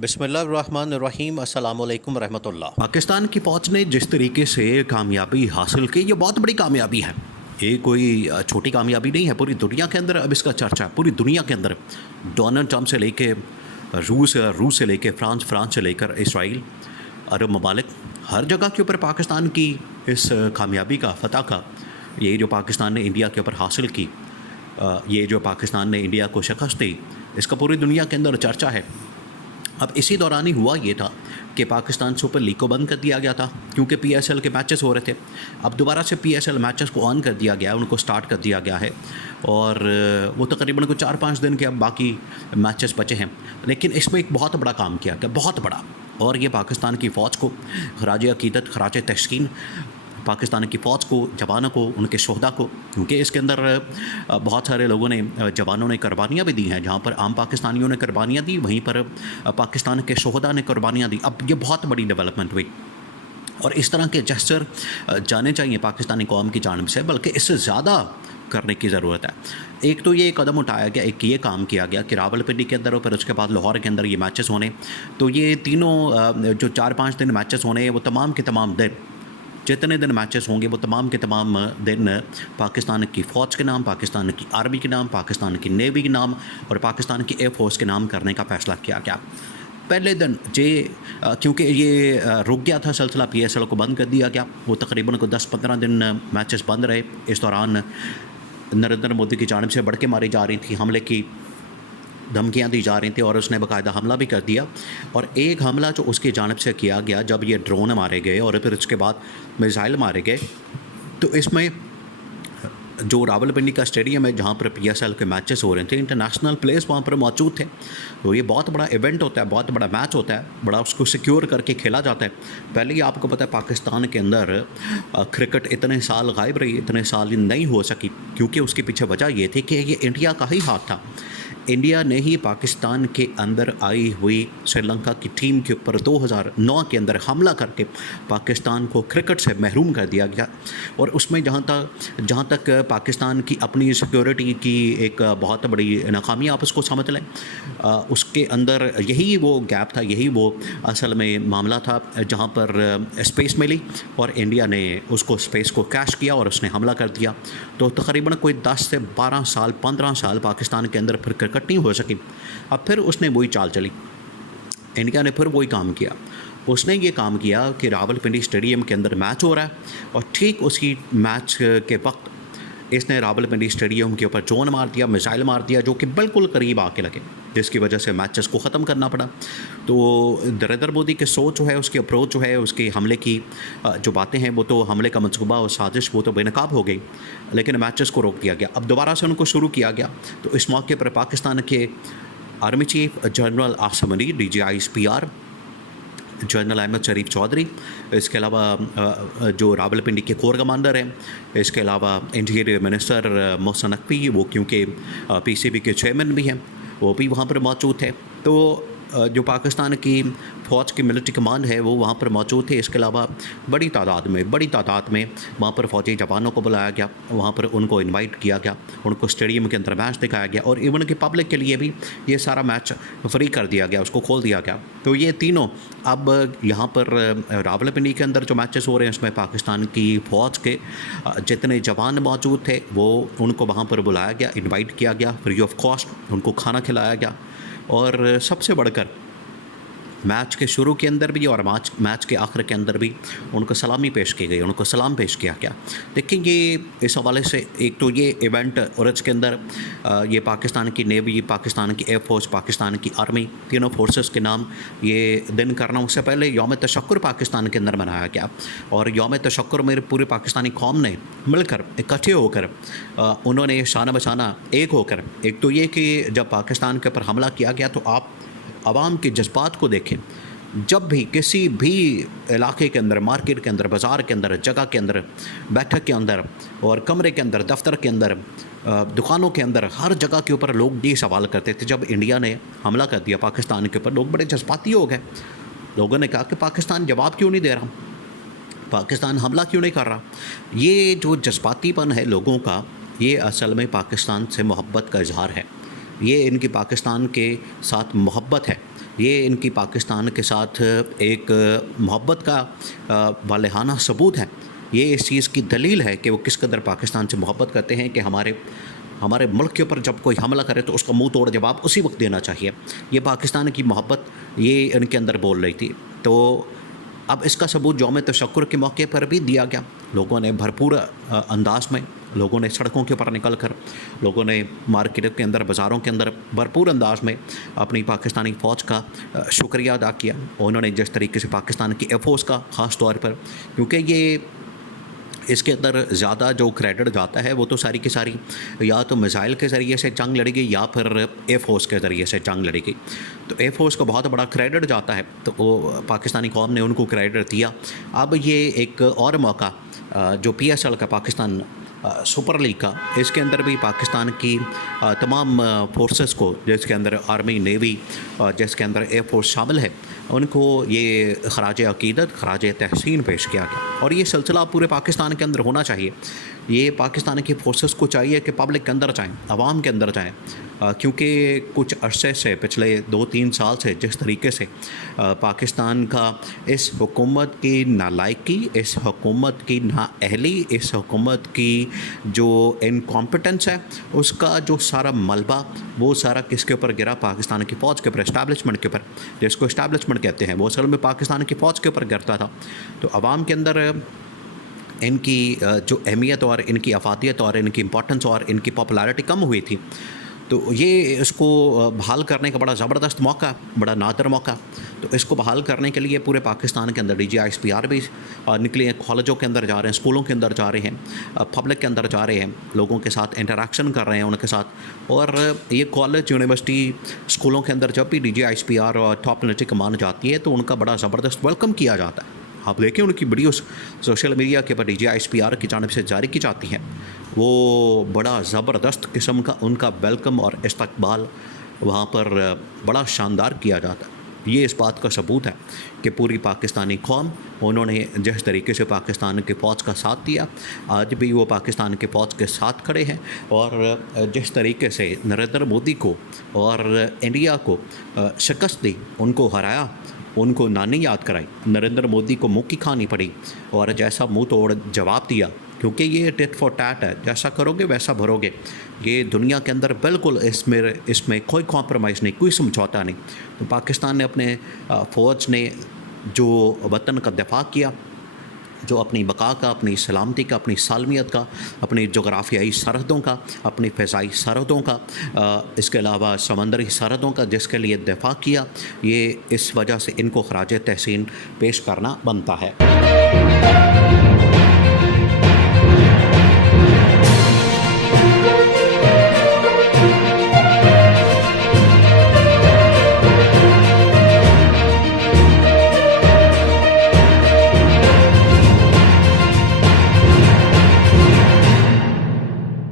बिस्मिल्लाहिर्रहमानिर्रहीम अस्सलामुअलैकुम रहमतुल्लाह। पाकिस्तान की फ़ौज ने जिस तरीके से कामयाबी हासिल की, ये बहुत बड़ी कामयाबी है। ये कोई छोटी कामयाबी नहीं है। पूरी दुनिया के अंदर अब इसका चर्चा है। पूरी दुनिया के अंदर डोनाल्ड ट्रंप से लेके रूस से लेके फ्रांस से लेकर इसराइल, अरब ममालिक, हर जगह के ऊपर पाकिस्तान की इस कामयाबी का, फ़तह का, ये जो पाकिस्तान ने इंडिया के ऊपर हासिल की, ये जो पाकिस्तान ने इंडिया को शिकस्त दी, इसका पूरी दुनिया के अंदर चर्चा है। अब इसी दौरान ही हुआ ये था कि पाकिस्तान सुपर लीग को बंद कर दिया गया था क्योंकि पीएसएल के मैचेस हो रहे थे। अब दोबारा से पीएसएल मैचेस को ऑन कर दिया गया है, उनको स्टार्ट कर दिया गया है और वो तकरीबन को 4-5 दिन के अब बाकी मैचेस बचे हैं। लेकिन इसमें एक बहुत बड़ा काम किया गया, बहुत बड़ा, और ये पाकिस्तान की फ़ौज को खराज अक़ीदत, खराज तहसीन, पाकिस्तान की फ़ौज को, जवानों को, उनके शोहदा को, क्योंकि इसके अंदर बहुत सारे लोगों ने, जवानों ने कुर्बानियाँ भी दी हैं। जहाँ पर आम पाकिस्तानियों ने कुर्बानियाँ दी, वहीं पर पाकिस्तान के शोहदा ने कुर्बानियाँ दी। अब ये बहुत बड़ी डेवलपमेंट हुई और इस तरह के जेस्चर जाने चाहिए पाकिस्तानी कौम की जानिब से, बल्कि इससे ज़्यादा करने की ज़रूरत है। एक तो ये कदम उठाया गया, एक ये काम किया गया कि रावलपिंडी के अंदर और फिर उसके बाद लाहौर के अंदर ये मैचेस होने, तो ये तीनों जो 4-5 दिन मैचेस होने, वो तमाम के तमाम दिन, जितने दिन मैचेस होंगे वो तमाम के तमाम दिन पाकिस्तान की फ़ौज के नाम, पाकिस्तान की आर्मी के नाम, पाकिस्तान की नेवी के नाम और पाकिस्तान की एयर फोर्स के नाम करने का फ़ैसला किया गया। पहले दिन क्योंकि ये रुक गया था सिलसिला, पीएसएल को बंद कर दिया गया, वो तकरीबन को 10-15 दिन मैचेस बंद रहे। इस दौरान नरेंद्र मोदी की जानिब से बढ़के मारी जा रही थी, हमले की धमकियाँ दी जा रही थी और उसने बाकायदा हमला भी कर दिया। और एक हमला जो उसकी जानिब से किया गया, जब ये ड्रोन मारे गए और फिर उसके बाद मिसाइल मारे गए, तो इसमें जो रावलपिंडी का स्टेडियम है जहाँ पर पीएसएल के मैचेस हो रहे थे, इंटरनेशनल प्लेयर्स वहाँ पर मौजूद थे। तो ये बहुत बड़ा इवेंट होता है, बहुत बड़ा मैच होता है, बड़ा उसको सिक्योर करके खेला जाता है। पहले ही आपको पता है पाकिस्तान के अंदर क्रिकेट इतने साल गायब रही, इतने साल नहीं हो सकी, क्योंकि उसके पीछे वजह ये थी कि ये इंडिया का ही हाथ था। इंडिया ने ही पाकिस्तान के अंदर आई हुई श्रीलंका की टीम के ऊपर 2009 के अंदर हमला करके पाकिस्तान को क्रिकेट से महरूम कर दिया गया। और उसमें जहाँ तक पाकिस्तान की अपनी सिक्योरिटी की एक बहुत बड़ी नाकामी आप उसको समझ लें, उसके अंदर यही वो गैप था, यही वो असल में मामला था जहाँ पर स्पेस मिली और इंडिया ने उसको स्पेस को कैश किया और उसने हमला कर दिया। तो तकरीबन कोई 10 से 12 साल, 15 साल पाकिस्तान के अंदर फिर क्रिकेट नहीं हो सकी। अब फिर उसने वही चाल चली, इंडिया ने फिर वही काम किया। उसने ये काम किया कि रावलपिंडी स्टेडियम के अंदर मैच हो रहा है और ठीक उसी मैच के वक्त इसने रावलपिंडी स्टेडियम के ऊपर ड्रोन मार दिया, मिसाइल मार दिया, जो कि बिल्कुल करीब आके लगे, जिसकी वजह से मैचेस को ख़त्म करना पड़ा। तो नरेंद्र मोदी की सोच जो है, उसकी अप्रोच जो है, उसके हमले की जो बातें हैं, वो तो हमले का मंसूबा और साजिश वो तो बेनकाब हो गई, लेकिन मैचेस को रोक दिया गया। अब दोबारा से उनको शुरू किया गया। तो इस मौके पर पाकिस्तान के army chief general Asim Munir, DGISPR general Ahmed Sharif Chaudhry, इसके अलावा जो रावलपिंडी के कोर कमांडर हैं, इसके अलावा इंटीरियर मिनिस्टर मोहसिन नकवी, वो क्योंकि PCB के चेयरमैन भी हैं, वो भी वहाँ पर मौजूद थे। तो जो पाकिस्तान की फ़ौज की मिलिट्री कमांड है वो वहाँ पर मौजूद थे। इसके अलावा बड़ी तादाद में वहाँ पर फ़ौजी जवानों को बुलाया गया, वहाँ पर उनको इनवाइट किया गया, उनको स्टेडियम के अंदर मैच दिखाया गया और इवन कि पब्लिक के लिए भी ये सारा मैच फ्री कर दिया गया, उसको खोल दिया गया। तो ये तीनों अब यहाँ पर रावलपिंडी के अंदर जो मैचेस हो रहे हैं उसमें पाकिस्तान की फ़ौज के जितने जवान मौजूद थे वो उनको वहाँ पर बुलाया गया, इन्वाइट किया गया, फ्री ऑफ कॉस्ट उनको खाना खिलाया गया। और सबसे बढ़कर मैच के शुरू के अंदर भी और मैच के आखिर के अंदर भी उनको सलामी पेश की गई, उनको सलाम पेश किया गया। लेकिन ये इस हवाले से एक तो ये इवेंट और इसके अंदर ये पाकिस्तान की नेवी, पाकिस्तान की एयरफोर्स, पाकिस्तान की आर्मी, तीनों फोर्सेस के नाम ये दिन करना, उससे पहले यौम तशक्कुर पाकिस्तान के अंदर मनाया गया। और यौम तशक्कुर में पूरी पाकिस्तानी कौम ने मिलकर, इकट्ठे होकर, उन्होंने शाना बशाना एक होकर, एक तो ये कि जब पाकिस्तान के ऊपर हमला किया गया तो आप आवाम के जज्बात को देखें। जब भी किसी भी इलाके के अंदर, मार्केट के अंदर, बाज़ार के अंदर, जगह के अंदर, बैठक के अंदर और कमरे के अंदर, दफ्तर के अंदर, दुकानों के अंदर, हर जगह के ऊपर लोग ये सवाल करते थे, जब इंडिया ने हमला कर दिया पाकिस्तान के ऊपर, लोग बड़े जज्बाती हो गए। लोगों ने कहा कि पाकिस्तान जवाब क्यों नहीं दे रहा, पाकिस्तान हमला क्यों नहीं कर रहा। ये जो जज्बातीपन है लोगों का, ये असल में पाकिस्तान से मोहब्बत का इजहार है, ये इनकी पाकिस्तान के साथ मोहब्बत है, ये इनकी पाकिस्तान के साथ एक मोहब्बत का वालेहाना सबूत है। ये इस चीज़ की दलील है कि वो किस कदर पाकिस्तान से मोहब्बत करते हैं कि हमारे मुल्क के ऊपर जब कोई हमला करे तो उसका मुंह तोड़ जवाब उसी वक्त देना चाहिए। ये पाकिस्तान की मोहब्बत ये इनके अंदर बोल रही थी। तो अब इसका सबूत यौम तशक्कुर के मौके पर भी दिया गया। लोगों ने भरपूर अंदाज में, लोगों ने सड़कों के ऊपर निकल कर, लोगों ने मार्केट के अंदर, बाज़ारों के अंदर भरपूर अंदाज में अपनी पाकिस्तानी फ़ौज का शुक्रिया अदा किया। उन्होंने जिस तरीके से पाकिस्तान की एयर फोर्स का ख़ास तौर पर, क्योंकि ये इसके अंदर ज़्यादा जो क्रेडिट जाता है वो तो सारी की सारी या तो मिसाइल के ज़रिए से जंग लड़ी गई या फिर एयर फोर्स के ज़रिए से जंग लड़ी गई। तो एयर फोर्स को बहुत बड़ा क्रेडिट जाता है, तो वो पाकिस्तानी कौम ने उनको क्रेडिट दिया। अब ये एक और मौका जो PSL का, पाकिस्तान सुपर लीग का, इसके अंदर भी पाकिस्तान की तमाम फोर्सेस को, जिसके अंदर आर्मी, नेवी, जिसके अंदर एयर फोर्स शामिल है, उनको ये ख़राज अक़ीदत, ख़राज तहसीन पेश किया गया। और ये सिलसिला पूरे पाकिस्तान के अंदर होना चाहिए। ये पाकिस्तान की फोर्सेस को चाहिए कि पब्लिक के अंदर जाएँ, आवाम के अंदर जाएँ, क्योंकि कुछ अरसे से, पिछले 2-3 साल से जिस तरीके से पाकिस्तान का इस हुकूमत की नालायकी, इस हुकूमत की नाअहली, इस हुकूमत की जो इनकॉम्पिटेंस है, उसका जो सारा मलबा वो सारा किसके ऊपर गिरा? पाकिस्तान की फ़ौज के ऊपर, इस्टेब्लिशमेंट के ऊपर। जिसको इस्टेब्लिशमेंट कहते हैं वो असल में पाकिस्तान की फ़ौज के ऊपर गिरता था। तो आवाम के अंदर इनकी जो अहमियत और इनकी अफादियत और इनकी इम्पोर्टेंस और इनकी पॉपुलैरिटी कम हुई थी। तो ये इसको बहाल करने का बड़ा ज़बरदस्त मौका, बड़ा नादर मौका। तो इसको बहाल करने के लिए पूरे पाकिस्तान के अंदर DGISPR भी निकले हैं, कॉलेजों के अंदर जा रहे हैं, स्कूलों के अंदर जा रहे हैं, पब्लिक के अंदर जा रहे हैं, लोगों के साथ इंटरेक्शन कर रहे हैं उनके साथ। और ये कॉलेज, यूनिवर्सिटी, स्कूलों के अंदर जब भी DGISPR और टॉप मिलिट्री कमान जाती है तो उनका बड़ा ज़बरदस्त वेलकम किया जाता है। आप देखें उनकी वीडियोस सोशल मीडिया के ऊपर DGISPR की जानिब से जारी की जाती हैं, वो बड़ा ज़बरदस्त किस्म का उनका वेलकम और इस्तकबाल वहाँ पर बड़ा शानदार किया जाता है। ये इस बात का सबूत है कि पूरी पाकिस्तानी कौम, उन्होंने जिस तरीके से पाकिस्तान के फ़ौज का साथ दिया, आज भी वो पाकिस्तान के फ़ौज के साथ खड़े हैं। और जिस तरीके से नरेंद्र मोदी को और इंडिया को शिकस्त दी, उनको हराया, उनको नानी याद कराई, नरेंद्र मोदी को मुँह की खानी पड़ी और जैसा मुँह तोड़ जवाब दिया, क्योंकि ये टिट फॉर टैट है, जैसा करोगे वैसा भरोगे। ये दुनिया के अंदर बिल्कुल इसमें कोई कॉम्प्रोमाइज़ नहीं, कोई समझौता नहीं। तो पाकिस्तान ने अपने फ़ौज ने जो वतन का दिफा किया, जो अपनी बका का, अपनी सलामती का, अपनी सालमियत का, अपनी जोग्राफियाई सरहदों का, अपनी फ़िज़ाई सरहदों का, इसके अलावा समंदरी सरहदों का जिसके लिए दिफा किया, ये इस वजह से इनको ख़राज तहसीन पेश करना बनता है।